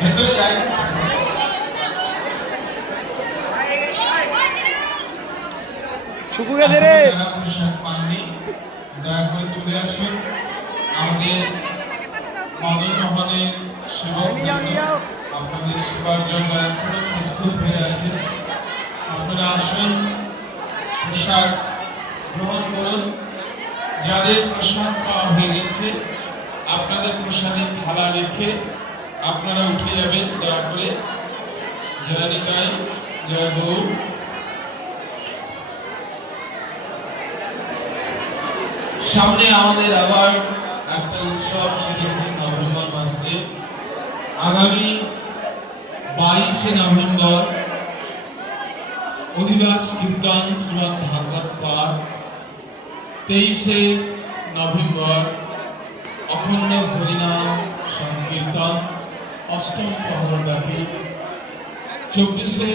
ভেতরে যাই। পাননি দয়া চলে আসুন। আমাদের মদন মহলের সেবক আপনাদের সেবার জন্য হয়ে আছে আপনারা আসুন পোশাক গ্রহণ করুন। যাদের পোশাক পাওয়া হয়ে গেছে আপনাদের পোশাকের থালা রেখে আপনারা উঠে যাবেন, দয়া করে। জয় সামনে আমাদের আবার একটা উৎসব, সেটা হচ্ছে নভেম্বর মাসে। আগামী বাইশে নভেম্বর অধিবাস কীর্তন শ্রীমৎ ভাগবত পাঠ। তেইশে নভেম্বর অখণ্ড হরিনাম অষ্টম প্রহরব্যাপী চব্বিশে